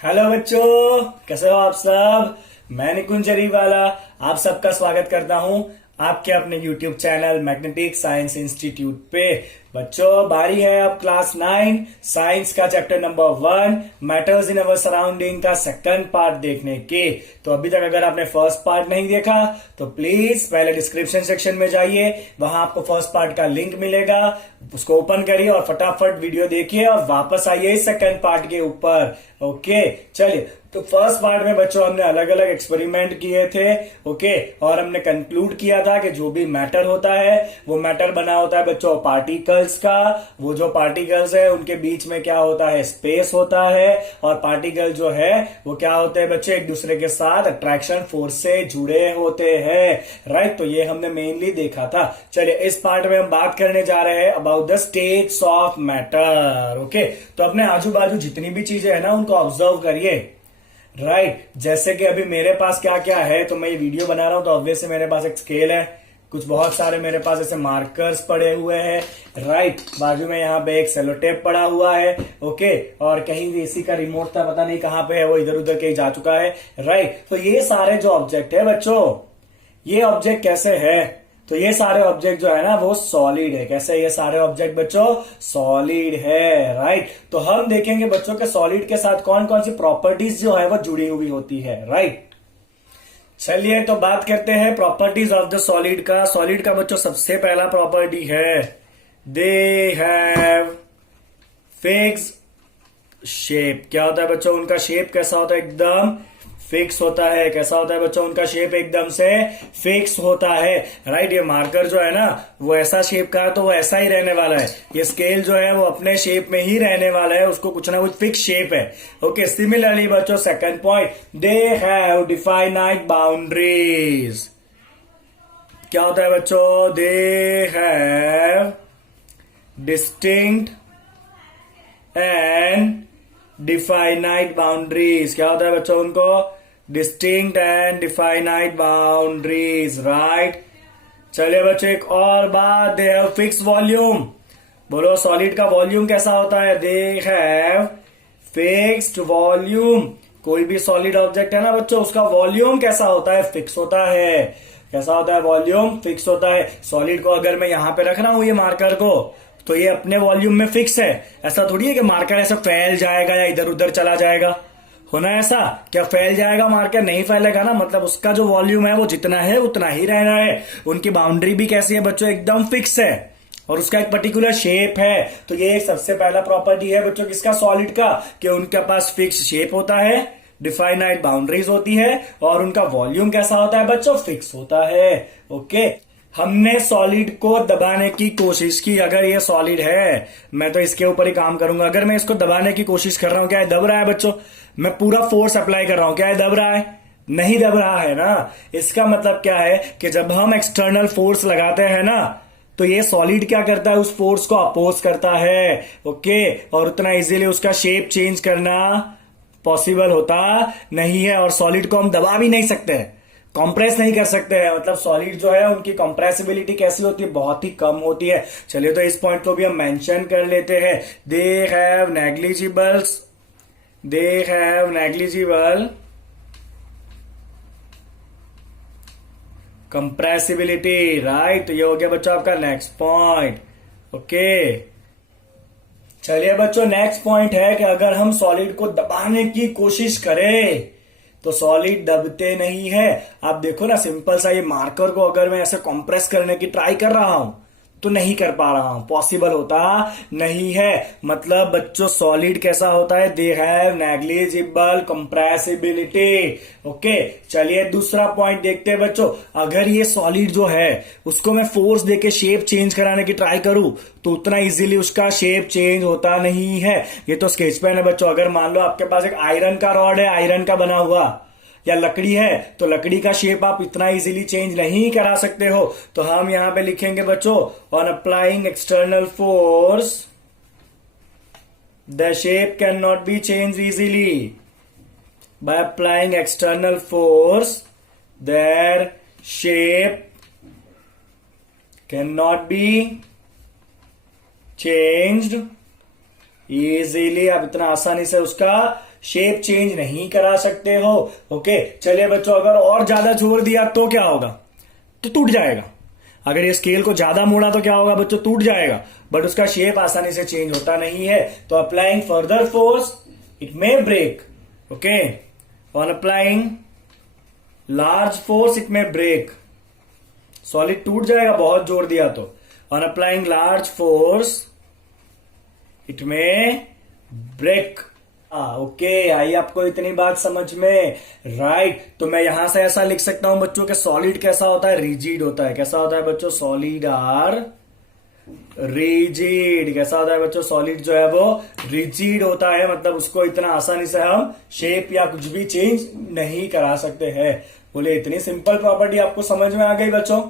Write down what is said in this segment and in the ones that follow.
Hello बच्चों, कैसे हो आप सब। मैं निकुंज जरीवाला आप सबका स्वागत करता हूं आपके अपने YouTube channel magnetic science institute पे। बच्चों, बारी है अब क्लास 9 साइंस का chapter number 1 matters in our surrounding का सेकंड पार्ट देखने के। तो अभी तक अगर आपने फर्स्ट पार्ट नहीं देखा तो प्लीज पहले डिस्क्रिप्शन सेक्शन में जाइए, वहां आपको फर्स्ट पार्ट का लिंक मिलेगा, उसको ओपन करिए और फटाफट वीडियो देखिए और वापस आइए इस सेकंड पार्ट के ऊपर। ओके, चलिए। तो फर्स्ट पार्ट में बच्चों हमने अलग अलग एक्सपेरिमेंट किए थे। ओके, और हमने कंक्लूड किया था कि जो भी मैटर होता है वो मैटर बना होता है बच्चों पार्टिकल्स का। वो जो पार्टिकल्स है उनके बीच में क्या होता है, स्पेस होता है। और पार्टिकल जो है वो क्या होते हैं बच्चे, एक दूसरे के साथ अट्रैक्शन फोर्स से जुड़े होते हैं। राइट, तो ये हमने मेनली देखा था। चलिए, इस पार्ट में हम बात करने जा रहे हैं about the states of matter. Okay, तो अपने आजू बाजू जितनी भी चीजें है ना उनको ऑब्जर्व करिए। राइट, जैसे कि अभी मेरे पास क्या क्या है, तो मैं ये वीडियो बना रहा हूं तो ऑब्वियसली मेरे पास एक स्केल है, कुछ बहुत सारे मेरे पास ऐसे मार्कर्स पड़े हुए हैं। राइट, बाजू में यहाँ पे एक सेलो टेप पड़ा हुआ है। ओके, और कहीं भी इसी का रिमोट था, पता नहीं कहाँ पे है, वो इधर उधर कहीं जा चुका है। राइट, तो ये सारे जो ऑब्जेक्ट है बच्चों, ये ऑब्जेक्ट कैसे है, तो ये सारे ऑब्जेक्ट जो है ना वो सॉलिड है। कैसे ये सारे ऑब्जेक्ट बच्चों सॉलिड है। राइट, तो हम देखेंगे बच्चों के सॉलिड के साथ कौन कौन सी प्रॉपर्टीज जो है वो जुड़ी हुई होती है। राइट, चलिए तो बात करते हैं प्रॉपर्टीज ऑफ द सॉलिड का। सॉलिड का बच्चों सबसे पहला प्रॉपर्टी है दे हैव फिक्स शेप। क्या होता है बच्चों, उनका शेप कैसा होता है, एकदम फिक्स होता है। कैसा होता है बच्चों, उनका शेप एकदम से फिक्स होता है। राइट, ये मार्कर जो है ना वो ऐसा शेप का है तो वो ऐसा ही रहने वाला है। ये स्केल जो है वो अपने शेप में ही रहने वाला है, उसको कुछ ना कुछ फिक्स शेप है। ओके, सिमिलरली बच्चों second point, they have definite boundaries. क्या होता है बच्चों, they have distinct and definite boundaries. क्या होता है बच्चों, उनको distinct and definite boundaries. Right, चलिए बच्चों एक और बात, दे हैव फिक्स वॉल्यूम। बोलो सॉलिड का वॉल्यूम कैसा होता है, दे हैव फिक्स्ड वॉल्यूम। कोई भी सॉलिड ऑब्जेक्ट है ना बच्चों, उसका वॉल्यूम कैसा होता है, फिक्स होता है। कैसा होता है, वॉल्यूम फिक्स होता है। सॉलिड को अगर मैं यहां पे रख रहा हूं ये मार्कर को, तो ये अपने वॉल्यूम में फिक्स है। ऐसा थोड़ी है कि मार्कर ऐसा फैल जाएगा या इधर उधर चला जाएगा। होना ऐसा, क्या फैल जाएगा मार्कर, नहीं फैलेगा ना। मतलब उसका जो वॉल्यूम है वो जितना है उतना ही रहना है। उनकी बाउंड्री भी कैसी है बच्चों, एकदम फिक्स है और उसका एक पर्टिकुलर शेप है। तो ये एक सबसे पहला प्रॉपर्टी है बच्चों किसका, सॉलिड का, कि उनके पास फिक्स शेप होता है, डिफाइनाइट बाउंड्रीज होती है और उनका वॉल्यूम कैसा होता है बच्चों, फिक्स होता है। ओके, हमने सॉलिड को दबाने की कोशिश की। अगर ये सॉलिड है, मैं तो इसके ऊपर ही काम करूंगा। अगर मैं इसको दबाने की कोशिश कर रहा हूं, क्या ये दब रहा है बच्चों, मैं पूरा फोर्स अप्लाई कर रहा हूं, क्या ये दब रहा है, नहीं दब रहा है ना। इसका मतलब क्या है कि जब हम एक्सटर्नल फोर्स लगाते हैं ना तो ये सॉलिड क्या करता है, उस फोर्स को अपोज करता है। ओके, और उतना इजीली उसका शेप चेंज करना पॉसिबल होता नहीं है। और सॉलिड को हम दबा भी नहीं सकते हैं, कंप्रेस नहीं कर सकते हैं। मतलब सॉलिड जो है उनकी कंप्रेसिबिलिटी कैसी होती है, बहुत ही कम होती है। चलिए तो इस पॉइंट को भी हम मेंशन कर लेते हैं, they have negligible compressibility. Right, तो ये हो गया बच्चों आपका नेक्स्ट पॉइंट। ओके, चलिए बच्चों नेक्स्ट पॉइंट है कि अगर हम सॉलिड को दबाने की कोशिश करें तो सॉलिड दबते नहीं है। आप देखो ना, सिंपल सा ये मार्कर को अगर मैं ऐसे कंप्रेस करने की ट्राई कर रहा हूं तो नहीं कर पा रहा हूं, पॉसिबल होता नहीं है। मतलब बच्चों सॉलिड कैसा होता है, they have negligible compressibility. Okay, चलिए दूसरा पॉइंट देखते हैं बच्चों। अगर ये सॉलिड जो है उसको मैं फोर्स देके शेप चेंज कराने की ट्राई करूं तो उतना इजीली उसका शेप चेंज होता नहीं है। ये तो स्केच पेन है बच्चों। अगर मान लो आपके पास एक आयरन का रॉड है, आयरन का बना हुआ, या लकड़ी है, तो लकड़ी का शेप आप इतना इजीली चेंज नहीं करा सकते हो। तो हम यहां पे लिखेंगे बच्चों, on applying external force the shape can not be change easily. By applying external force their shape can not be changed easily. आप इतना आसानी से उसका शेप चेंज नहीं करा सकते हो। ओके, चलिए बच्चों, अगर और ज्यादा जोर दिया तो क्या होगा? तो टूट जाएगा। अगर ये स्केल को ज्यादा मोड़ा तो क्या होगा बच्चों? टूट जाएगा। बट उसका शेप आसानी से चेंज होता नहीं है। तो applying further force it may break. Okay, on applying large force it may break. Solid टूट जाएगा बहुत जोर दिया तो। On applying large force it may break. Okay, I आपको इतनी बात समझ में? राइट। तो मैं यहां से ऐसा लिख सकता हूं बच्चों के सॉलिड कैसा होता है? रिजिड होता है। कैसा होता है बच्चों? Solid are rigid. कैसा होता है बच्चों? सॉलिड जो है वो रिजिड होता है, मतलब उसको इतना आसानी से हम शेप या कुछ भी चेंज नहीं करा सकते हैं। बोले इतनी सिंपल प्रॉपर्टी आपको समझ में आ गई बच्चों?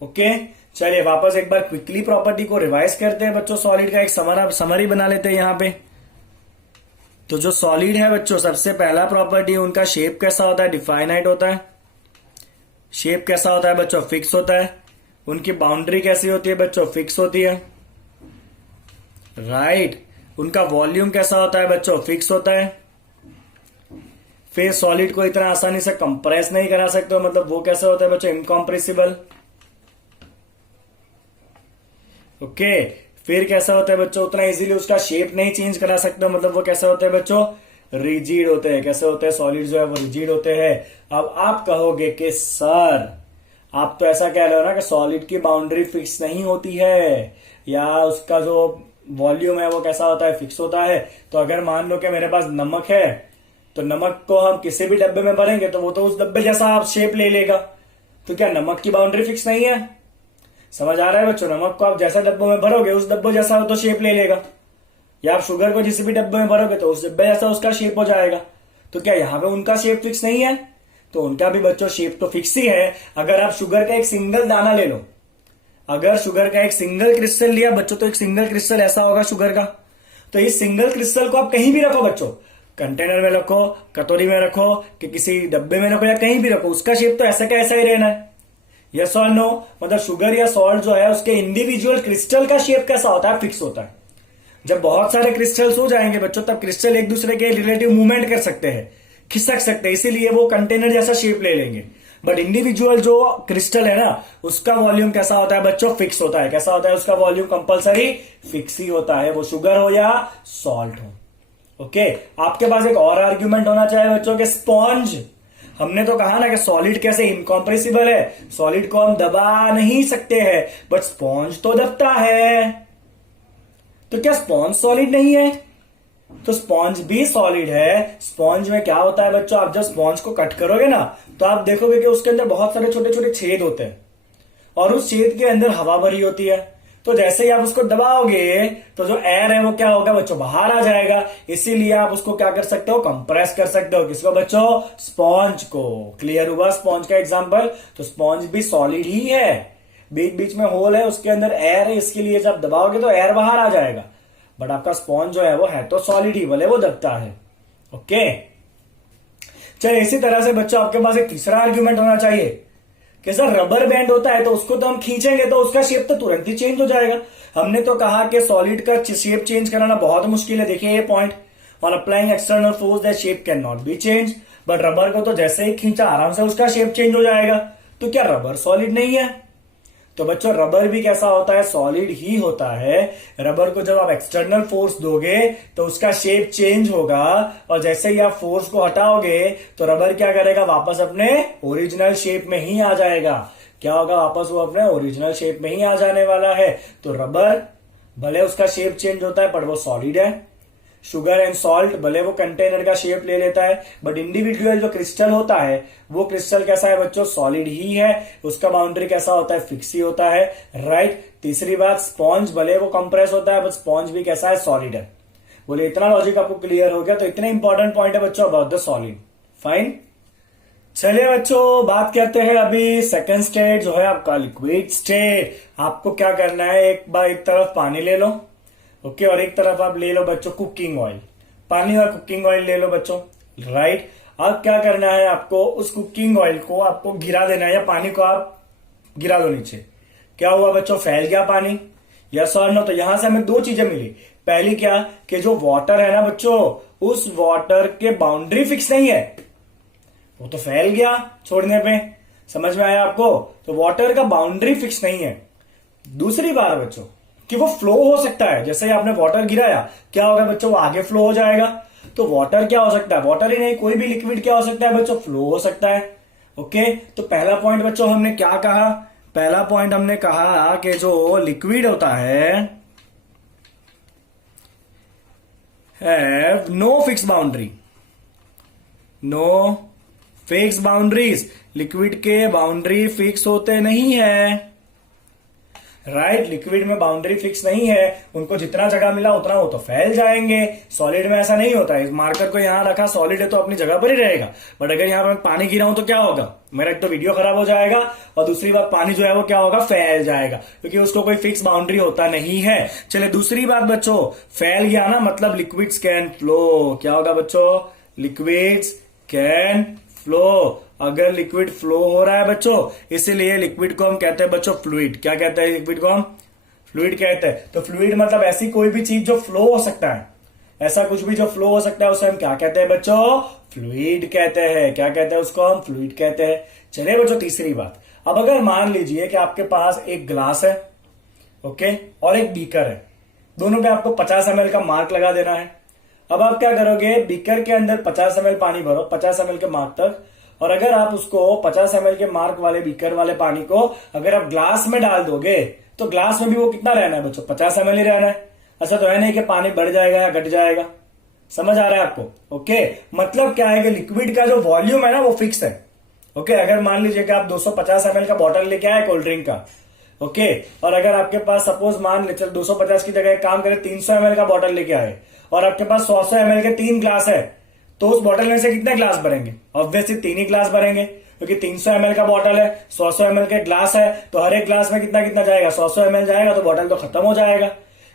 ओके, चलिए वापस एक बार क्विकली प्रॉपर्टी को रिवाइज करते हैं बच्चों। सॉलिड का एक समरी बना लेते हैं यहां पे। तो जो सॉलिड है बच्चों, सबसे पहला प्रॉपर्टी उनका शेप कैसा होता है? डिफाइनाइट होता है। शेप कैसा होता है बच्चों? फिक्स होता है। उनकी बाउंड्री कैसी होती है बच्चों? फिक्स होती है। राइट। उनका वॉल्यूम कैसा होता है बच्चों? फिक्स होता है। फिर सॉलिड को इतना आसानी से कंप्रेस नहीं करा सकते, मतलब वो कैसे होता है बच्चों? इनकॉम्प्रेसिबल। ओके, फिर कैसा होता है बच्चों? उतना इजीली उसका शेप नहीं चेंज करा सकते, मतलब वो कैसे होते हैं बच्चों? रिजिड होते हैं। कैसे होते हैं? सॉलिड जो है वो रिजिड होते हैं। अब आप कहोगे कि सर आप तो ऐसा कह रहे हो ना कि सॉलिड की बाउंड्री फिक्स नहीं होती है, या उसका जो वॉल्यूम है वो कैसा होता है? फिक्स होता है। तो अगर मान लो कि मेरे पास नमक है, तो नमक को हम किसी भी डब्बे में भरेंगे तो वो तो उस डब्बे जैसा आप शेप ले लेगा। तो क्या नमक की बाउंड्री फिक्स नहीं है? समझ आ रहा है बच्चों? नमक को आप जैसा डब्बों में भरोगे उस डब्बे जैसा तो शेप ले लेगा, या आप शुगर को जिस भी डब्बे में भरोगे तो उस डब्बे जैसा उसका शेप हो जाएगा। तो क्या यहाँ पे उनका शेप फिक्स नहीं है? तो उनका भी बच्चों शेप तो फिक्स ही है। अगर आप शुगर का एक सिंगल दाना ले लो, अगर शुगर का एक सिंगल क्रिस्टल लिया बच्चों, तो एक सिंगल क्रिस्टल ऐसा होगा शुगर का। तो इस सिंगल क्रिस्टल को आप कहीं भी रखो बच्चों, कंटेनर में रखो, कटोरी में रखो, कि किसी डब्बे में रखो, या कहीं भी रखो, उसका शेप तो ऐसा का ऐसा ही रहना है। यस और नो? मतलब शुगर या सॉल्ट जो है उसके इंडिविजुअल क्रिस्टल का शेप कैसा होता है? फिक्स होता है। जब बहुत सारे क्रिस्टल्स हो जाएंगे बच्चों, तब क्रिस्टल एक दूसरे के रिलेटिव मूवमेंट कर सकते हैं, खिसक सकते हैं, इसीलिए वो कंटेनर जैसा शेप ले लेंगे। बट इंडिविजुअल जो क्रिस्टल है ना, उसका वॉल्यूम कैसा होता है बच्चों? फिक्स होता है। कैसा होता है उसका वॉल्यूम? कंपलसरी फिक्स ही होता है, वो शुगर हो या सॉल्ट हो। ओके, आपके पास एक और आर्ग्यूमेंट होना चाहिए बच्चों के स्पॉन्ज। हमने तो कहा ना कि सॉलिड कैसे इनकॉम्प्रेसिबल है, सॉलिड को हम दबा नहीं सकते हैं, बट स्पॉन्ज तो दबता है। तो क्या स्पॉन्ज सॉलिड नहीं है? तो स्पॉन्ज भी सॉलिड है। स्पॉन्ज में क्या होता है बच्चों? आप जब स्पॉन्ज को कट करोगे ना, तो आप देखोगे कि उसके अंदर बहुत सारे छोटे छोटे छेद होते हैं, और उस छेद के अंदर हवा भरी होती है। तो जैसे ही आप उसको दबाओगे तो जो एयर है वो क्या होगा बच्चों? बाहर आ जाएगा। इसीलिए आप उसको क्या कर सकते हो? कंप्रेस कर सकते हो। किसको बच्चों? स्पॉन्ज को। क्लियर हुआ स्पॉन्ज का एग्जांपल? तो स्पॉन्ज भी सॉलिड ही है, बीच बीच में होल है, उसके अंदर एयर है, इसके लिए जब दबाओगे तो एयर बाहर आ जाएगा। बट आपका स्पॉन्ज जो है वो है तो सॉलिड ही, भले वो दबता है। ओके, चलिए इसी तरह से बच्चों आपके पास एक तीसरा आर्ग्यूमेंट होना चाहिए कि सर रबर बैंड होता है, तो उसको तो हम खींचेंगे तो उसका शेप तो तुरंत ही चेंज हो जाएगा। हमने तो कहा कि सॉलिड का शेप चेंज कराना बहुत मुश्किल है। देखिए ये point, on applying external force that shape can not be change. But rubber को तो जैसे ही खींचा आराम से उसका शेप चेंज हो जाएगा। तो क्या रबर सॉलिड नहीं है? तो बच्चों रबर भी कैसा होता है? सॉलिड ही होता है। रबर को जब आप एक्सटर्नल फोर्स दोगे तो उसका शेप चेंज होगा, और जैसे ही आप फोर्स को हटाओगे तो रबर क्या करेगा? वापस अपने ओरिजिनल शेप में ही आ जाएगा। क्या होगा? वापस वो अपने ओरिजिनल शेप में ही आ जाने वाला है। तो रबर भले उसका शेप चेंज होता है, पर वो सॉलिड है। शुगर एंड सॉल्ट भले वो कंटेनर का शेप ले लेता है, बट इंडिविजुअल जो क्रिस्टल होता है वो क्रिस्टल कैसा है बच्चों? सॉलिड ही है। उसका बाउंड्री कैसा होता है? फिक्स ही होता है। राइट। तीसरी बात, स्पॉन्ज भले वो कंप्रेस होता है, बट स्पॉन्ज भी कैसा है? सॉलिड है। बोले इतना लॉजिक आपको क्लियर हो गया? तो इतने इंपॉर्टेंट पॉइंट है बच्चों अबाउट द सॉलिड। फाइन। चलिए बच्चों बात करते हैं अभी सेकंड स्टेट जो है आपका लिक्विड स्टेट। आपको क्या करना है? एक तरफ पानी ले लो, ओके, और एक तरफ आप ले लो बच्चों कुकिंग ऑयल। पानी और कुकिंग ऑयल ले लो बच्चों। राइट। अब क्या करना है आपको? उस कुकिंग ऑयल को आपको गिरा देना है, या पानी को आप गिरा दो नीचे। क्या हुआ बच्चों? फैल गया पानी। यस और नो? तो यहां से हमें दो चीजें मिली। पहली क्या कि जो वाटर है ना बच्चों, उस वाटर के बाउंड्री फिक्स नहीं है, वो तो फैल गया छोड़ने पे। समझ में आया आपको? तो वाटर का बाउंड्री फिक्स नहीं है। दूसरी बात बच्चों कि वो फ्लो हो सकता है, जैसे ही आपने वाटर गिराया क्या होगा बच्चों, वो आगे फ्लो हो जाएगा। तो वाटर क्या हो सकता है, वाटर ही नहीं कोई भी लिक्विड क्या हो सकता है बच्चों, फ्लो हो सकता है। ओके, तो पहला पॉइंट बच्चों हमने क्या कहा, पहला पॉइंट हमने कहा कि जो लिक्विड होता है have no fix boundary, no fix boundaries, liquid के बाउंड्री फिक्स होते नहीं है। राइट, लिक्विड में बाउंड्री फिक्स नहीं है, उनको जितना जगह मिला उतना वो तो फैल जाएंगे। सॉलिड में ऐसा नहीं होता है, इस मार्कर को यहां रखा, सॉलिड है तो अपनी जगह पर ही रहेगा, बट अगर यहां पर पानी गिरा हूं तो क्या होगा, मेरा एक तो वीडियो खराब हो जाएगा और दूसरी बात पानी जो है वो क्या होगा, फैल जाएगा, क्योंकि उसको कोई फिक्स बाउंड्री होता नहीं है। चलिए दूसरी बात बच्चों, फैल गया ना मतलब लिक्विड्स कैन फ्लो। क्या होगा बच्चों, लिक्विड्स कैन फ्लो। अगर लिक्विड फ्लो हो रहा है बच्चों, इसीलिए लिक्विड को हम कहते हैं बच्चों फ्लूइड। क्या कहते हैं लिक्विड को, हम फ्लूइड कहते हैं। तो फ्लूइड मतलब ऐसी कोई भी चीज जो फ्लो हो सकता है, ऐसा कुछ भी जो फ्लो हो सकता है उसे हम क्या कहते हैं बच्चों, फ्लूइड कहते हैं। क्या कहते हैं उसको, हम फ्लूइड कहते हैं। चलिए बच्चों तीसरी बात, अब अगर मान लीजिए कि आपके पास एक ग्लास है, ओके, और एक बीकर है, दोनों पे आपको 50 ml का मार्क लगा देना है। अब आप क्या करोगे, बीकर के अंदर 50 ml पानी भरो, 50 ml के मार्क तक, और अगर आप उसको 50 ml के मार्क वाले बीकर वाले पानी को अगर आप ग्लास में डाल दोगे तो ग्लास में भी वो कितना रहना है बच्चों, 50 ml ही रहना है। ऐसा तो है नहीं कि पानी बढ़ जाएगा या घट जाएगा। समझ आ रहा है आपको? ओके, मतलब क्या है कि लिक्विड का जो वॉल्यूम है ना वो फिक्स है। ओके, अगर मान लीजिए कि आप 250 ml का बॉटल लेके आए कोल्ड ड्रिंक का, ओके, और अगर आपके पास सपोज मान लीजिए 250 की जगह काम करें 300 ml का बॉटल लेके आए और आपके पास 100 ml के 3 ग्लास है, तो उस बॉटल में से कितने ग्लास भरेंगे, ऑब्वियसली 3 ही ग्लास भरेंगे, क्योंकि 300 ml का बॉटल है, 100 ml के ग्लास है, तो हर एक ग्लास में कितना कितना जाएगा, 100 ml जाएगा, तो बॉटल तो खत्म हो जाएगा।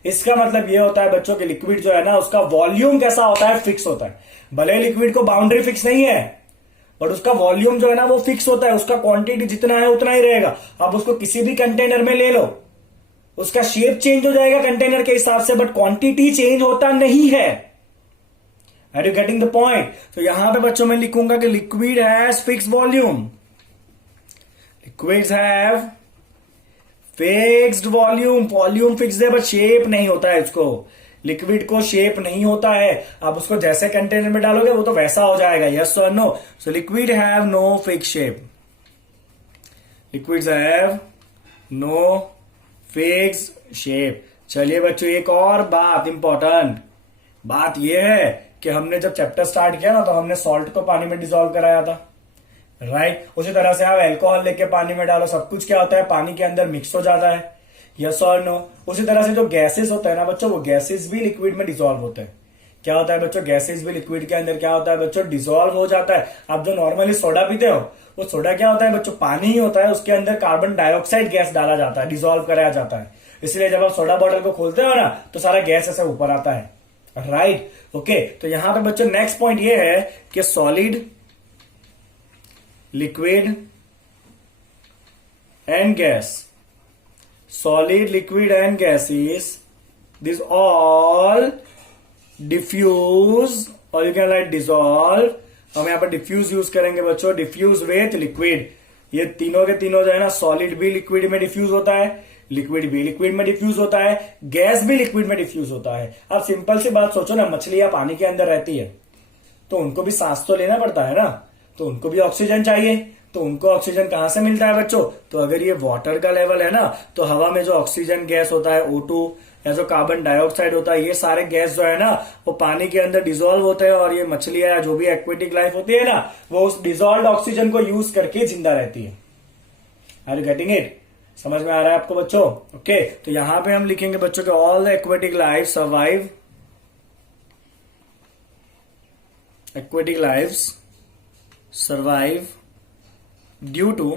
इसका मतलब ये होता है बच्चों कि लिक्विड जो है ना उसका वॉल्यूम कैसा होता है, फिक्स होता है। भले लिक्विड को बाउंड्री फिक्स नहीं है, बट उसका वॉल्यूम जो है ना वो फिक्स होता है, उसका क्वांटिटी जितना है उतना ही रहेगा। आप उसको किसी भी कंटेनर में ले लो, उसका शेप चेंज हो जाएगा कंटेनर के हिसाब से, बट क्वांटिटी चेंज होता नहीं है। Are you getting the point? तो यहां पे बच्चों में लिखूंगा कि liquid has fix volume, liquids have fixed volume, volume fix है बट शेप नहीं होता है इसको। लिक्विड को शेप नहीं होता है, आप उसको जैसे कंटेनर में डालोगे वो तो वैसा हो जाएगा। यस और no? So liquid have no fix shape, liquids have no fixed shape. चलिए बच्चों एक और बात, इंपॉर्टेंट बात यह है कि हमने जब चैप्टर स्टार्ट किया ना तो हमने सॉल्ट को पानी में डिसॉल्व कराया था, राइट? उसी तरह से आप अल्कोहल लेके पानी में डालो, सब कुछ क्या होता है, पानी के अंदर मिक्स हो जाता है। यस और नो? उसी तरह से जो गैसेस होता है ना बच्चों, वो गैसेस भी लिक्विड में डिसॉल्व होते हैं। क्या होता है बच्चों, गैसेस भी लिक्विड के अंदर क्या होता है बच्चों, डिसॉल्व हो जाता है। आप जो नॉर्मली सोडा पीते हो, वो सोडा क्या होता है बच्चों, पानी ही होता है, उसके अंदर कार्बन डाइऑक्साइड गैस डाला जाता है, डिसॉल्व कराया जाता है। इसलिए जब आप सोडा बॉटल को खोलते हो ना तो सारा गैस ऐसे ऊपर आता है, राइट? ओके, तो यहां पे बच्चों नेक्स्ट पॉइंट ये है कि solid, liquid and gas, solid, liquid and gases, this all diffuse, और यू कैन राइट डिसॉल्व। हम यहां पर डिफ्यूज यूज करेंगे बच्चों, डिफ्यूज विथ लिक्विड। ये तीनों के तीनों जो है ना, सॉलिड भी लिक्विड में डिफ्यूज होता है, लिक्विड भी लिक्विड में डिफ्यूज होता है, गैस भी लिक्विड में डिफ्यूज होता है। अब सिंपल सी बात सोचो ना, मछलियां पानी के अंदर रहती है तो उनको भी सांस तो लेना पड़ता है ना, तो उनको भी ऑक्सीजन चाहिए। तो उनको ऑक्सीजन कहां से मिलता है बच्चों, तो अगर ये वाटर का लेवल है ना तो हवा में जो ऑक्सीजन गैस होता है O2 या जो कार्बन डाइऑक्साइड होता है, ये सारे गैस जो है ना वो पानी के अंदर डिसॉल्व होते हैं, और ये मछलियां या जो भी एक्वेटिक लाइफ होती है ना वो उस डिसॉल्व ऑक्सीजन को यूज करके जिंदा रहती है। Are you getting it? समझ में आ रहा है आपको बच्चों? ओके, तो यहां पे हम लिखेंगे बच्चों के all the aquatic life survive, aquatic lives survive due to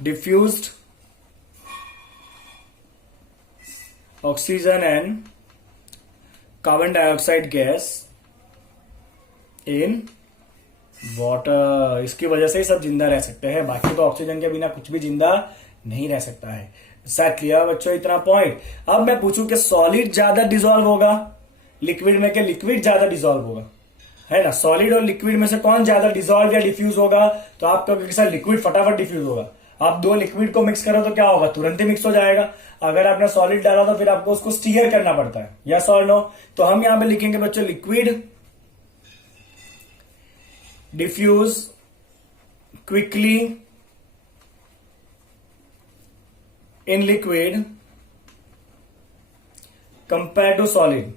diffused oxygen and carbon dioxide gas in water. इसकी वजह से ही सब जिंदा रह सकते हैं, बाकी तो ऑक्सीजन के बिना कुछ भी जिंदा नहीं रह सकता है। सेट लिया बच्चों इतना पॉइंट। अब मैं पूछूं कि सॉलिड ज्यादा डिसॉल्व होगा लिक्विड में के लिक्विड ज्यादा डिसॉल्व होगा, है ना। सॉलिड और लिक्विड में से कौन ज्यादा डिसॉल्व या डिफ्यूज होगा, तो आप कहोगे सर लिक्विड फटाफट डिफ्यूज होगा। आप दो लिक्विड को मिक्स करो तो क्या होगा, तुरंत ही मिक्स हो जाएगा। अगर आपने सॉलिड डाला तो फिर आपको उसको स्टीयर करना पड़ता है, यस और नो। तो हम यहां पे लिखेंगे बच्चों liquid diffuse quickly in liquid compare to solid.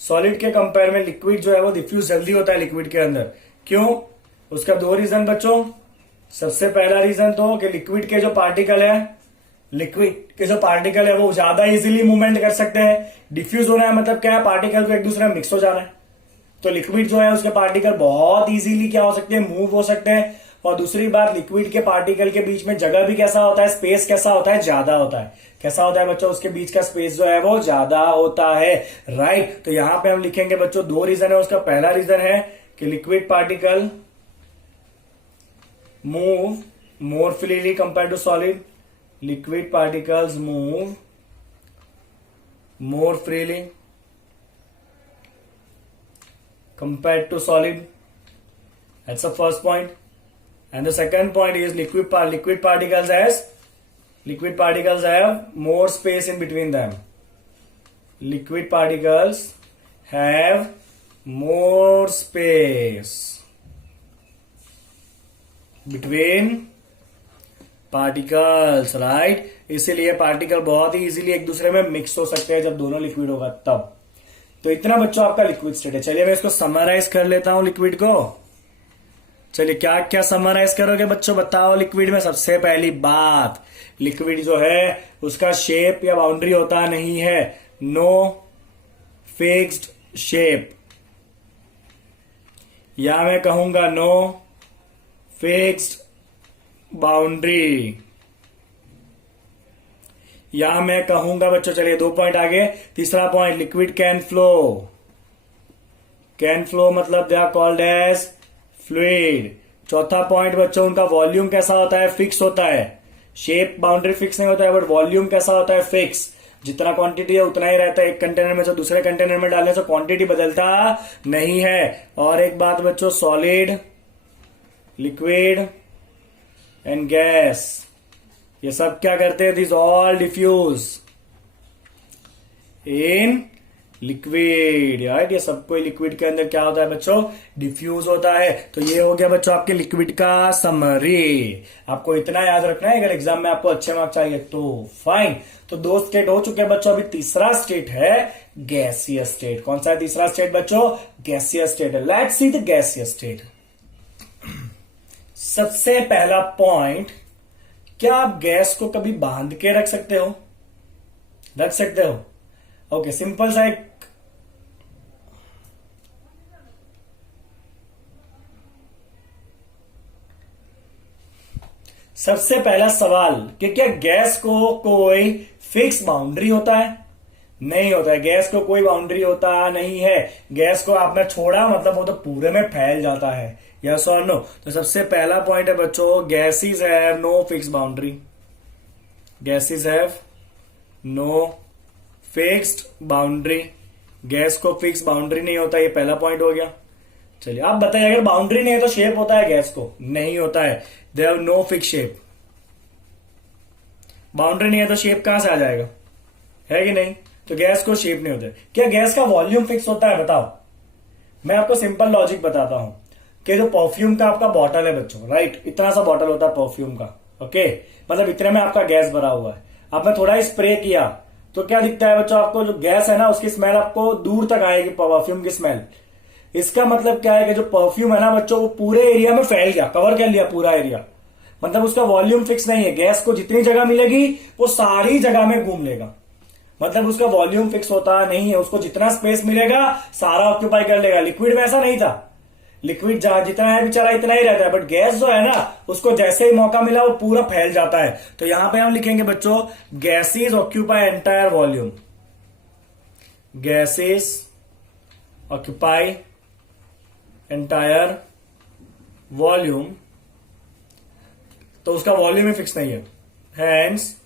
Solid के कंपेयर में लिक्विड जो है वो डिफ्यूज जल्दी होता है लिक्विड के अंदर। क्यों, उसका दो रीजन बच्चों। सबसे पहला रीजन तो कि लिक्विड के जो पार्टिकल है वो ज्यादा इजीली मूवमेंट कर सकते हैं। डिफ्यूज होना है मतलब क्या है, पार्टिकल को एक दूसरे में मिक्स हो जाना है। तो लिक्विड जो है उसके पार्टिकल बहुत इजीली क्या हो सकते हैं, मूव हो सकते हैं। और दूसरी बात, लिक्विड के पार्टिकल के बीच में जगह भी कैसा होता है, स्पेस कैसा होता है, ज्यादा होता है। कैसा होता है बच्चों, उसके बीच का स्पेस जो है वो ज्यादा होता है, राइट। तो यहां पे हम लिखेंगे बच्चों दो रीजन है उसका। पहला रीजन है कि liquid particle move more freely compare to solid. Liquid particles move more freely compared to solid. That's the first point. And the second point is liquid particles have more space in between them. Liquid particles have more space between particles, right? इसीलिए particle बहुत ही easily एक दूसरे में mix हो सकते हैं जब दोनों लिक्विड होगा तब। तो इतना बच्चों आपका लिक्विड स्टेट है। चलिए मैं इसको समराइज कर लेता हूं लिक्विड को। चलिए क्या क्या समराइज करोगे बच्चों, बताओ। लिक्विड में सबसे पहली बात, लिक्विड जो है उसका शेप या बाउंड्री होता नहीं है, नो फिक्स्ड शेप। या मैं कहूंगा नो फिक्स्ड बाउंड्री, या मैं कहूंगा बच्चों, चलिए 2 पॉइंट आगे। तीसरा पॉइंट, लिक्विड कैन फ्लो मतलब they are called as fluid. चौथा पॉइंट बच्चों, उनका वॉल्यूम कैसा होता है, फिक्स होता है। शेप बाउंड्री फिक्स नहीं होता है, बट वॉल्यूम कैसा होता है, फिक्स। जितना क्वांटिटी है उतना ही रहता है। एक कंटेनर में से दूसरे कंटेनर में डालने से क्वांटिटी बदलता नहीं है। और एक बात बच्चों, सॉलिड, लिक्विड एंड गैस, ये सब क्या करते हैं, this all diffuse in liquid, right. ये सब कोई लिक्विड के अंदर क्या होता है बच्चों, डिफ्यूज होता है। तो ये हो गया बच्चों आपके लिक्विड का समरी। आपको इतना याद रखना है अगर एग्जाम में आपको अच्छे मार्क्स चाहिए तो। फाइन, तो 2 स्टेट हो चुके हैं बच्चों। अभी तीसरा स्टेट है गैसियस स्टेट। कौन सा है तीसरा स्टेट बच्चों, गैसियस स्टेट है। Let's see the gaseous state. सबसे पहला पॉइंट, क्या आप गैस को कभी बांध के रख सकते हो, ओके, सिंपल सा एक सबसे पहला सवाल कि क्या गैस को कोई फिक्स बाउंड्री होता है, नहीं होता है। गैस को कोई बाउंड्री होता नहीं है। गैस को आपने छोड़ा मतलब वो तो पूरे में फैल जाता है, यस और नो। तो सबसे पहला पॉइंट है बच्चों, gases have no fix boundary. Gases have no fixed boundary. Gas को फिक्स बाउंड्री नहीं होता, ये पहला पॉइंट हो गया। चलिए आप बताइए, अगर बाउंड्री नहीं है तो शेप होता है गैस को, नहीं होता है। They have no fix shape. Boundary नहीं है तो शेप कहां से आ जाएगा, है कि नहीं। तो गैस को शेप नहीं होता है। क्या गैस का वॉल्यूम फिक्स होता है, बताओ। मैं आपको सिंपल लॉजिक बताता हूं कि जो परफ्यूम का आपका बॉटल है बच्चों, राइट, इतना सा बॉटल होता है परफ्यूम का, ओके, मतलब इतने में आपका गैस भरा हुआ है। आपने थोड़ा ही स्प्रे किया तो क्या दिखता है बच्चों, आपको जो गैस है ना उसकी स्मेल आपको दूर तक आएगी, परफ्यूम की स्मेल। इसका मतलब क्या है कि जो परफ्यूम है ना बच्चों वो पूरे एरिया में फैल गया, कवर कर लिया पूरा एरिया। मतलब उसका वॉल्यूम फिक्स नहीं है। गैस को जितनी जगह मिलेगी वो सारी जगह में घूम लेगा, मतलब उसका वॉल्यूम फिक्स होता नहीं है। उसको जितना स्पेस मिलेगा सारा ऑक्यूपाई कर लेगा। लिक्विड में ऐसा नहीं था, लिक्विड जहां जितना है बेचारा इतना ही रहता है, बट गैस जो है ना उसको जैसे ही मौका मिला वो पूरा फैल जाता है। तो यहां पे हम लिखेंगे बच्चों, gases occupy entire volume. Gases occupy entire volume, तो उसका वॉल्यूम ही फिक्स नहीं है, hence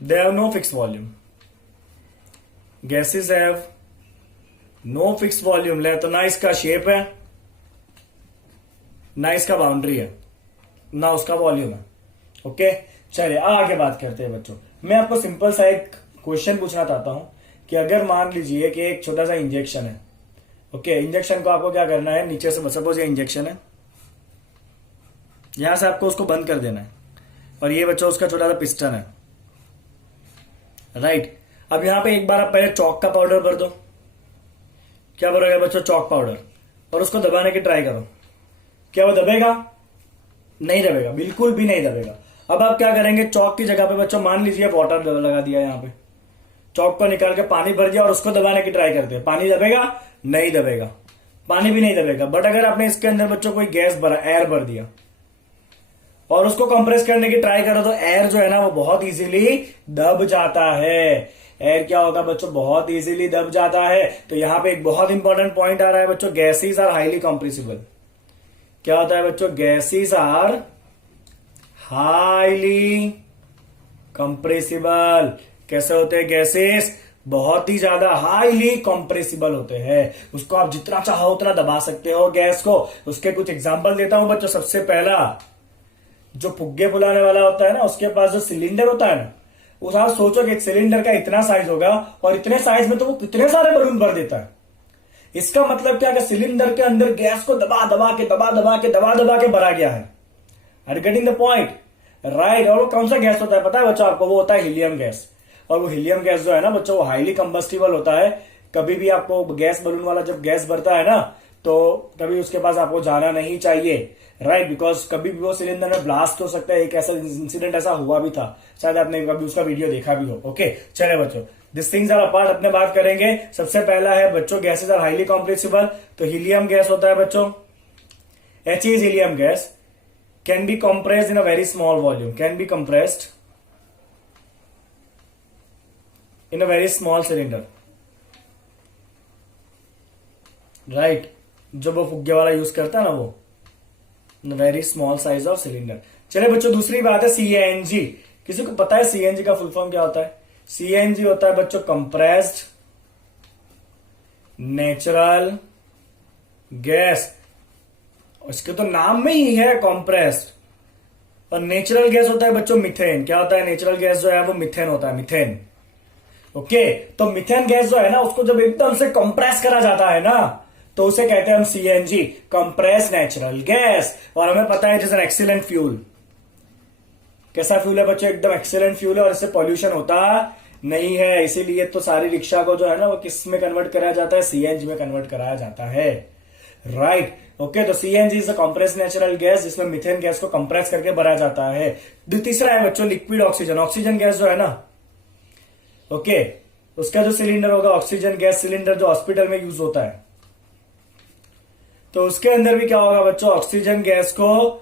they have no fix volume. Gases have no fix volume. ले तो ना इसका शेप है, ना इसका बाउंड्री है, ना उसका वॉल्यूम है। ओके, चलिए आगे बात करते हैं बच्चों। मैं आपको सिंपल सा एक क्वेश्चन पूछना चाहता हूं कि अगर मान लीजिए कि एक छोटा सा इंजेक्शन है। ओके, इंजेक्शन को आपको क्या करना है, नीचे से सपोज ये इंजेक्शन है, यहां से आपको उसको बंद कर देना है, और ये बच्चों उसका छोटा सा पिस्टन है, राइट। अब यहां पे एक बार आप पहले चौक का पाउडर भर दो। क्या भरोगे बच्चों, चौक पाउडर, और उसको दबाने की ट्राई करो। क्या वो दबेगा? नहीं दबेगा, बिल्कुल भी नहीं दबेगा। अब आप क्या करेंगे, चौक की जगह पे बच्चों मान लीजिए वाटर लगा दिया, यहां पे चौक को निकाल के पानी भर दिया और उसको दबाने की ट्राई करते हैं। पानी दबेगा? नहीं दबेगा, पानी भी नहीं दबेगा। बट अगर आपने इसके अंदर बच्चों कोई गैस भरा, एयर भर दिया, और उसको कंप्रेस करने की ट्राई करो, तो एयर जो है ना वो बहुत इजीली दब जाता है। एयर क्या होगा बच्चों, बहुत इजीली दब जाता है। तो यहां पे एक बहुत इंपॉर्टेंट पॉइंट आ रहा है बच्चों, गैसेस आर हाईली कंप्रेसिबल। क्या होता है बच्चों, गैसेस आर हाईली कंप्रेसिबल। कैसे होते हैं गैसेस? बहुत ही ज्यादा हाईली कंप्रेसिबल होते हैं। उसको आप जितना चाहो उतना दबा सकते हो गैस को। उसके कुछ एग्जांपल देता हूं बच्चों। सबसे पहला, जो फुग्गे फुलाने वाला होता है ना, उसके पास जो सिलेंडर होता है ना, उस आप सोचो कि एक सिलेंडर का इतना साइज होगा, और इतने साइज में तो वो कितने सारे बलून भर देता है। इसका मतलब क्या, कि सिलेंडर के अंदर गैस को दबा दबा के भरा गया है। Are getting the point, right. और वो कौन सा गैस होता है पता है बच्चों आपको? वो होता है हीलियम गैस। और वो हीलियम गैस जो है ना बच्चों, वो हाईली कंबस्टिबल होता है। कभी भी आपको गैस बलून वाला जब गैस भरता है ना, तो कभी उसके पास आपको जाना नहीं चाहिए, राइट। बिकॉज कभी भी वो सिलेंडर में ब्लास्ट हो सकता है। एक ऐसा इंसिडेंट ऐसा हुआ भी था, शायद आपने कभी उसका वीडियो देखा भी हो। ओके, चले बच्चों, दिस थिंग्स आर अपार्ट, अपने बात करेंगे। सबसे पहला है बच्चों, गैसेस आर हाईली कंप्रेसिबल। तो हीलियम गैस होता है बच्चों, H is helium gas, can be compressed in a very small volume, can be compressed in a very small cylinder, right। जो वो फुग्गे वाला यूज करता है ना, वो very small size of cylinder. चलिए बच्चों, दूसरी बात है CNG। किसी को पता है CNG का फुल फॉर्म क्या होता है? CNG होता है बच्चों कंप्रेस्ड नेचुरल गैस। इसके तो नाम में ही है कंप्रेस्ड। और नेचुरल गैस होता है बच्चों मीथेन। क्या होता है नेचुरल गैस जो है, वो मीथेन होता है, मीथेन। ओके, तो मीथेन गैस जो है ना, उसको जब एकदम से कंप्रेस करा जाता है ना, तो उसे कहते हैं हम CNG, कंप्रेस नेचुरल गैस। और हमें पता है it is an excellent fuel. कैसा फ्यूल है बच्चों? एकदम एक्सीलेंट फ्यूल है, और इससे पॉल्यूशन होता नहीं है। इसीलिए तो सारी रिक्शा को जो है ना, वो किस में कन्वर्ट कराया जाता है? CNG में कन्वर्ट कराया जाता है, राइट। ओके, तो CNG is a compress natural gas, जिसमें मीथेन गैस को कंप्रेस करके भरा जाता है। तीसरा है बच्चों लिक्विड ऑक्सीजन। ऑक्सीजन गैस जो है ना, ओके, उसका जो सिलेंडर होगा, ऑक्सीजन गैस सिलेंडर जो हॉस्पिटल में यूज होता है, तो उसके अंदर भी क्या होगा बच्चों, ऑक्सीजन गैस को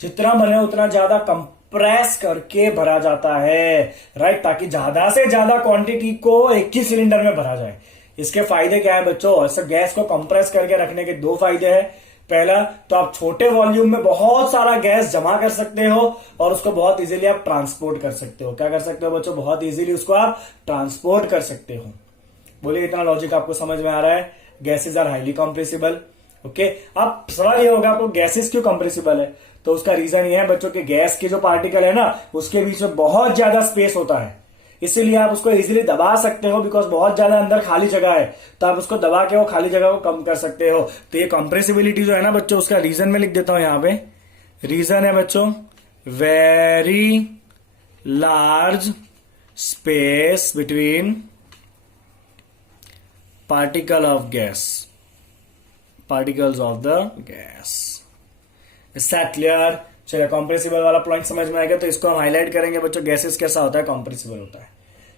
जितना बने उतना ज्यादा कंप्रेस करके भरा जाता है, राइट, ताकि ज्यादा से ज्यादा क्वांटिटी को एक ही सिलेंडर में भरा जाए। इसके फायदे क्या है बच्चों? ऐसे गैस को कंप्रेस करके रखने के दो फायदे हैं। पहला, तो आप छोटे वॉल्यूम में बहुत सारा गैस जमा कर सकते हो, और उसको बहुत इजीली आप ट्रांसपोर्ट कर सकते हो। क्या कर सकते हो बच्चों? बहुत इजीली उसको आप ट्रांसपोर्ट कर सकते हो। बोलिए, इतना लॉजिक आपको समझ में आ रहा है? Gases are highly compressible. Okay, अब सवाल ये होगा आपको, गैसेज क्यों कंप्रेसिबल है? तो उसका रीजन ये है बच्चों कि गैस के जो पार्टिकल है ना, उसके बीच में बहुत ज्यादा स्पेस होता है, इसीलिए आप उसको इजीली दबा सकते हो। बिकॉज बहुत ज्यादा अंदर खाली जगह है, तो आप उसको दबा के वो खाली जगह को कम कर सकते हो। तो ये कंप्रेसिबिलिटी जो है ना बच्चों, उसका रीजन में लिख देता हूं यहां पे। रीजन है बच्चों, very large space between particle of gas, particles of the gas. Is that clear? चलिए, कंप्रेसिबल वाला पॉइंट समझ में आएगा, तो इसको हम हाईलाइट करेंगे बच्चों। गैसेस कैसा होता है? कंप्रेसिबल होता है।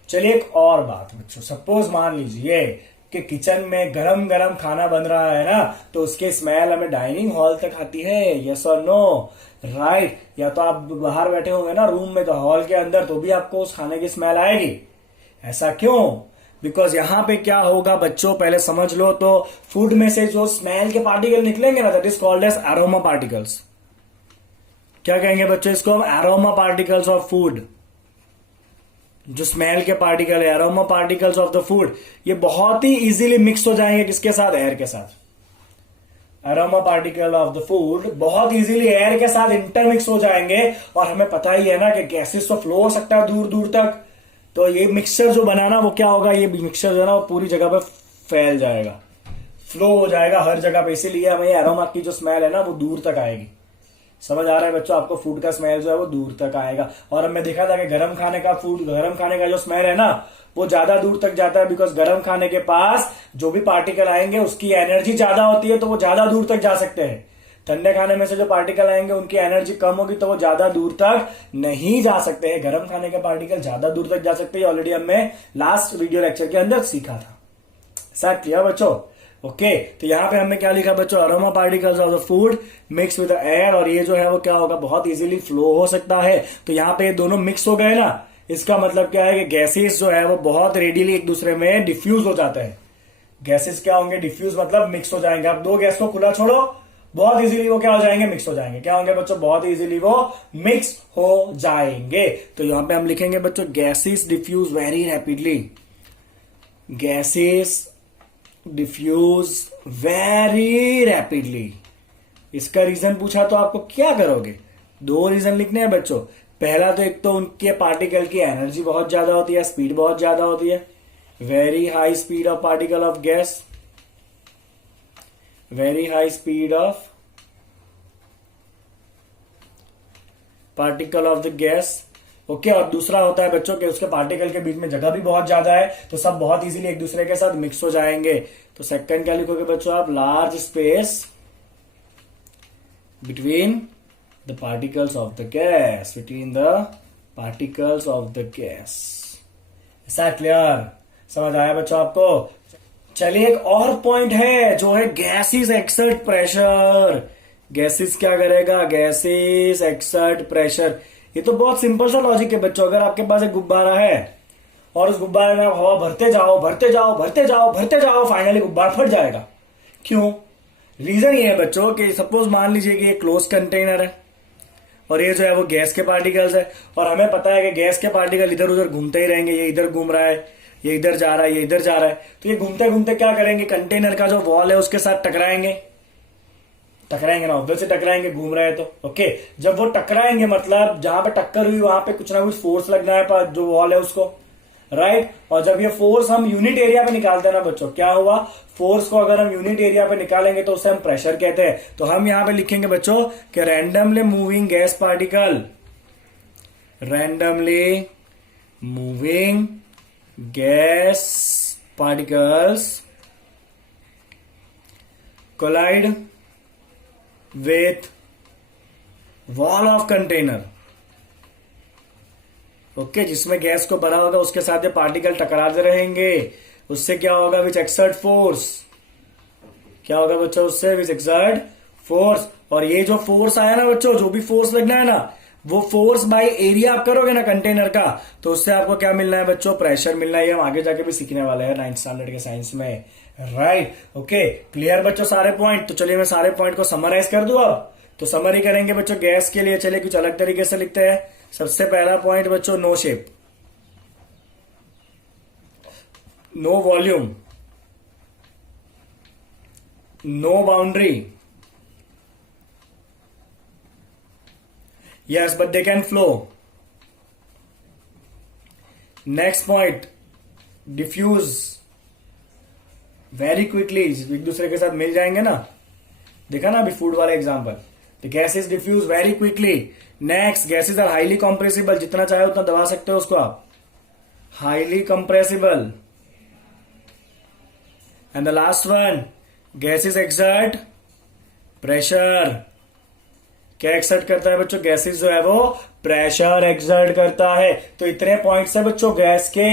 चलिए, एक और बात बच्चों, सपोज मान लीजिए कि किचन में गरम गरम खाना बन रहा है ना, तो उसके स्मेल हमें डाइनिंग हॉल तक आती है, यस और नो? राइट। या तो आप बाहर बैठे होंगे ना रूम में, तो हॉल के अंदर, तो भी आपको उस खाने की स्मेल आएगी। ऐसा क्यों? बिकॉज यहां पे क्या होगा बच्चों, पहले समझ लो। तो फूड में से जो स्मेल के पार्टिकल निकलेंगे ना, that is called as aroma particles. क्या कहेंगे बच्चों इसको? हम एरोमा पार्टिकल्स ऑफ फूड, जो स्मेल के पार्टिकल है, aroma particles of the food, ये बहुत ही इजीली मिक्स हो जाएंगे किसके साथ? एयर के साथ। Aroma particle of the food बहुत इजीली एयर के साथ इंटरमिक्स हो जाएंगे। और हमें पता ही है ना कि गैसेस तो फ्लो हो सकता है दूर दूर तक, तो ये मिक्सचर जो बनाना वो क्या होगा, ये मिक्सचर जो है ना वो पूरी जगह पे फैल जाएगा, फ्लो हो जाएगा हर जगह पे। इसीलिए हमें अरोमा की जो स्मेल है ना वो दूर तक आएगी। समझ आ रहा है बच्चों आपको? फूड का स्मेल जो है वो दूर तक आएगा। और हमने देखा था कि गर्म खाने का जो स्मेल है ना वो ज्यादा दूर तक जाता है, बिकॉज गर्म खाने के पास जो भी पार्टिकल आएंगे उसकी एनर्जी ज्यादा होती है, तो वो ज्यादा दूर तक जा सकते हैं। ठंडे खाने में से जो पार्टिकल आएंगे उनकी एनर्जी कम होगी, तो वो ज्यादा दूर तक नहीं जा सकते हैं। गर्म खाने के पार्टिकल ज्यादा दूर तक जा सकते हैं। ऑलरेडी हमने लास्ट वीडियो लेक्चर के अंदर सीखा था। सब क्लियर बच्चों? ओके, तो यहां पे हमने क्या लिखा बच्चों? Aroma particles of the food mix with the air. और ये जो है वो क्या होगा? बहुत इजीली फ्लो हो सकता है। तो यहाँ पे दोनों मिक्स हो गए ना, इसका मतलब क्या है कि गैसेस जो है वो बहुत रेडीली एक दूसरे में डिफ्यूज हो जाते हैं। गैसेस क्या होंगे? डिफ्यूज मतलब मिक्स हो जाएंगे। आप दो गैस को खुला छोड़ो, बहुत इजीली वो क्या हो जाएंगे? मिक्स हो जाएंगे। क्या होंगे बच्चों? बहुत इजीली वो मिक्स हो जाएंगे। तो यहां पे हम लिखेंगे बच्चों gases diffuse very rapidly. Gases diffuse very rapidly. इसका रीजन पूछा तो आपको क्या करोगे? दो रीजन लिखने हैं बच्चों। पहला तो एक तो उनके पार्टिकल की एनर्जी बहुत ज्यादा होती है, स्पीड बहुत ज्यादा होती है। Very high speed of particle of gas, very high speed of particle of the gas. Okay, और दूसरा होता है बच्चों के उसके पार्टिकल के बीच में जगह भी बहुत ज्यादा है, तो सब बहुत इजीली एक दूसरे के साथ मिक्स हो जाएंगे। तो सेकंड क्या लिखोगे बच्चों आप? Large space between the particles of the gas, between the particles of the gas. ऐसा क्लियर? समझ आया बच्चों आपको? चलिए, एक और पॉइंट है जो है गैसेस एक्सर्ट प्रेशर। गैसेस क्या करेगा? Gases exert pressure. ये तो बहुत सिंपल सा लॉजिक है बच्चों। अगर आपके पास एक गुब्बारा है और उस गुब्बारे में आप हवा भरते जाओ भरते जाओ भरते जाओ भरते जाओ, फाइनली गुब्बारा फट जाएगा। क्यों? रीजन ये है बच्चों कि सपोज मान लीजिए कि ये क्लोज कंटेनर है और ये जो है वो गैस के पार्टिकल्स है, और हमें पता है कि गैस के पार्टिकल इधर उधर घूमते ही रहेंगे। ये इधर घूम रहा है, ये इधर जा रहा है, ये इधर जा रहा है। तो ये घूमते घूमते क्या करेंगे? कंटेनर का जो वॉल है उसके साथ टकराएंगे ना, उधर से टकराएंगे, घूम रहे हैं तो। ओके, जब वो टकराएंगे मतलब जहां पे टक्कर हुई वहां पे कुछ ना कुछ फोर्स लगना है जो वॉल है उसको, राइट। और जब ये फोर्स हम यूनिट एरिया पे निकालते हैं ना बच्चों, क्या हुआ? फोर्स को अगर हम यूनिट एरिया पे निकालेंगे तो उसे हम प्रेशर कहते हैं। तो हम यहां पे लिखेंगे बच्चों कि randomly moving gas particle, randomly moving gas particles collide with wall of container। Okay, जिसमें गैस को भरा होगा उसके साथ ये पार्टिकल टकराते रहेंगे। उससे क्या होगा? विच एक्सर्ट फोर्स। क्या होगा बच्चों? उससे विच एक्सर्ट फोर्स। और ये जो फोर्स आया ना बच्चों, जो भी फोर्स लगना है ना, वो फोर्स बाय एरिया आप करोगे ना कंटेनर का, तो उससे आपको क्या मिलना है बच्चों? प्रेशर मिलना है। ये हम आगे जाके भी सीखने वाले हैं 9th स्टैंडर्ड के साइंस में, राइट। ओके, क्लियर बच्चों सारे पॉइंट? तो चलिए मैं सारे पॉइंट को समराइज कर दूं अब। तो समरी करेंगे बच्चों गैस के लिए। चलिए कुछ अलग तरीके से लिखते हैं। सबसे पहला पॉइंट बच्चों, no shape, no volume, no boundary, yes but they can flow। next point, diffuse very quickly, एक दूसरे के साथ मिल जाएंगे ना, देखा ना अभी फूड वाला example. The gases diffuse very quickly. Next, gases are highly compressible, जितना चाहे उतना दबा सकते हो उसको आप, highly compressible. And the last one, gases exert pressure. क्या एक्सर्ट करता है बच्चों? गैसेस जो है वो प्रेशर एक्सर्ट करता है। तो इतने पॉइंट्स है बच्चों गैस के।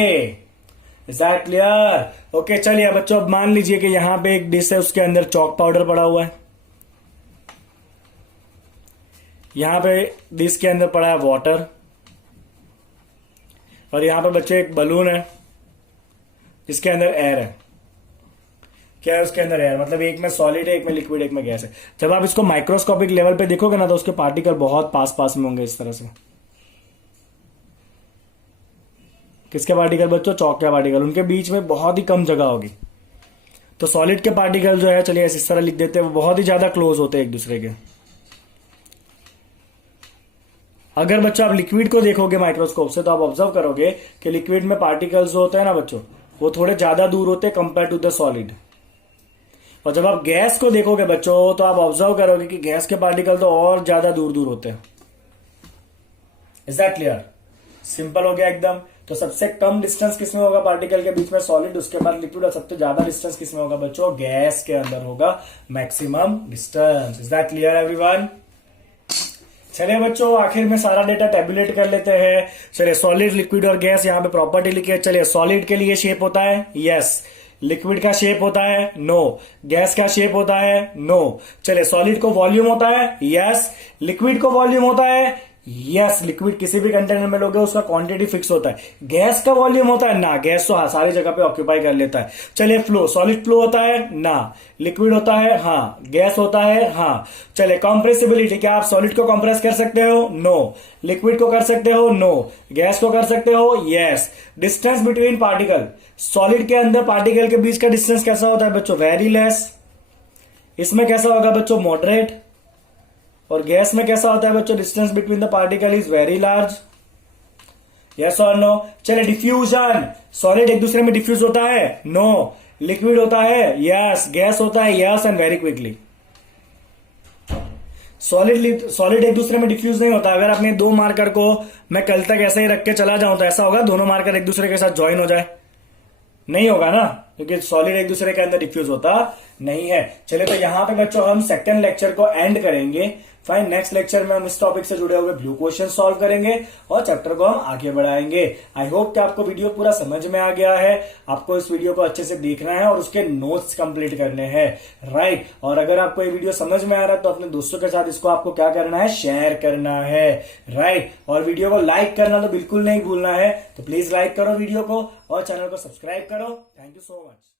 Is that clear? ओके, चलिए बच्चों अब मान लीजिए कि यहां पे एक डिश है, उसके अंदर चॉक पाउडर पड़ा हुआ है, यहां पे डिश के अंदर पड़ा है वाटर, और यहां पे बच्चों एक बलून है जिसके अंदर एयर है। क्या है उसके अंदर? एयर। मतलब एक में सॉलिड है, एक में लिक्विड, एक में गैस है। जब आप इसको माइक्रोस्कोपिक लेवल पे देखोगे ना तो उसके पार्टिकल बहुत पास पास में होंगे इस तरह से। किसके पार्टिकल बच्चों? चौक के पार्टिकल। उनके बीच में बहुत ही कम जगह होगी। तो सॉलिड के पार्टिकल जो है, चलिए इस तरह लिख देते हैं, वो बहुत ही ज्यादा क्लोज होते हैं एक दूसरे के। अगर बच्चों आप लिक्विड को देखोगे माइक्रोस्कोप से, तो आप ऑब्जर्व करोगे कि लिक्विड में पार्टिकल्स जो होते हैं ना बच्चों, वो थोड़े ज्यादा दूर होते हैं कंपेयर टू द सॉलिड। और जब आप गैस को देखोगे बच्चों, तो आप ऑब्जर्व करोगे कि गैस के पार्टिकल तो और ज्यादा दूर दूर होते हैं। Is that clear? सिंपल हो गया एकदम। तो सबसे कम डिस्टेंस किसमें होगा पार्टिकल के बीच में? सॉलिड, उसके बाद लिक्विड, और सबसे ज्यादा डिस्टेंस किसमें होगा बच्चों? गैस के अंदर होगा maximum distance. Is that clear everyone? चलिए बच्चों, आखिर में सारा डेटा टेबुलेट कर लेते हैं। चलिए, सॉलिड, लिक्विड और गैस, यहाँ पे प्रॉपर्टी लिखी। चलिए, सॉलिड के लिए शेप होता है यस, लिक्विड का शेप होता है नो, गैस का शेप होता है नो। चलिए, सॉलिड को वॉल्यूम होता है यस, लिक्विड को वॉल्यूम होता है यस। लिक्विड किसी भी कंटेनर में लोगे उसका क्वांटिटी फिक्स होता है। गैस का वॉल्यूम होता है ना, गैस तो हाँ सारी जगह पे ऑक्यूपाई कर लेता है। चलिए, फ्लो, सॉलिड फ्लो होता है ना, लिक्विड होता है हाँ, गैस होता है हाँ। चलिए, कॉम्प्रेसिबिलिटी, क्या आप सॉलिड को कॉम्प्रेस कर सकते हो? नो। लिक्विड को कर सकते हो? नो। गैस को कर सकते हो? Yes. Distance between particle, solid के अंदर पार्टिकल के बीच का डिस्टेंस कैसा होता है बच्चों? Very less. इसमें कैसा होगा बच्चों? मॉडरेट। और गैस में कैसा होता है बच्चों? Distance between the particle is very large. Yes और नो? चलिए, डिफ्यूजन, सॉलिड एक दूसरे में डिफ्यूज होता है? नो। लिक्विड होता है? यस। गैस होता है? Yes, and very quickly. Solid एक दूसरे में डिफ्यूज नहीं होता। अगर आपने दो मार्कर को मैं कल तक ऐसे ही रख के चला जाऊं तो ऐसा होगा दोनों मार्कर एक दूसरे के साथ ज्वाइन हो जाए? नहीं होगा ना, क्योंकि सॉलिड एक दूसरे के अंदर डिफ्यूज होता नहीं है। चलिए, तो यहां पे बच्चों हम सेकंड लेक्चर को एंड करेंगे। फाइन, नेक्स्ट लेक्चर में हम इस टॉपिक से जुड़े हुए ब्लू क्वेश्चन सॉल्व करेंगे और चैप्टर को हम आगे बढ़ाएंगे। आई होप कि आपको वीडियो पूरा समझ में आ गया है। आपको इस वीडियो को अच्छे से देखना है और उसके नोट्स कंप्लीट करने हैं, राइट। और अगर आपको ये वीडियो समझ में आ रहा है तो अपने दोस्तों के साथ इसको आपको क्या करना है? शेयर करना है, राइट। और वीडियो को लाइक करना तो बिल्कुल नहीं भूलना है। तो प्लीज लाइक करो वीडियो को और चैनल को सब्सक्राइब करो। Thank you so much.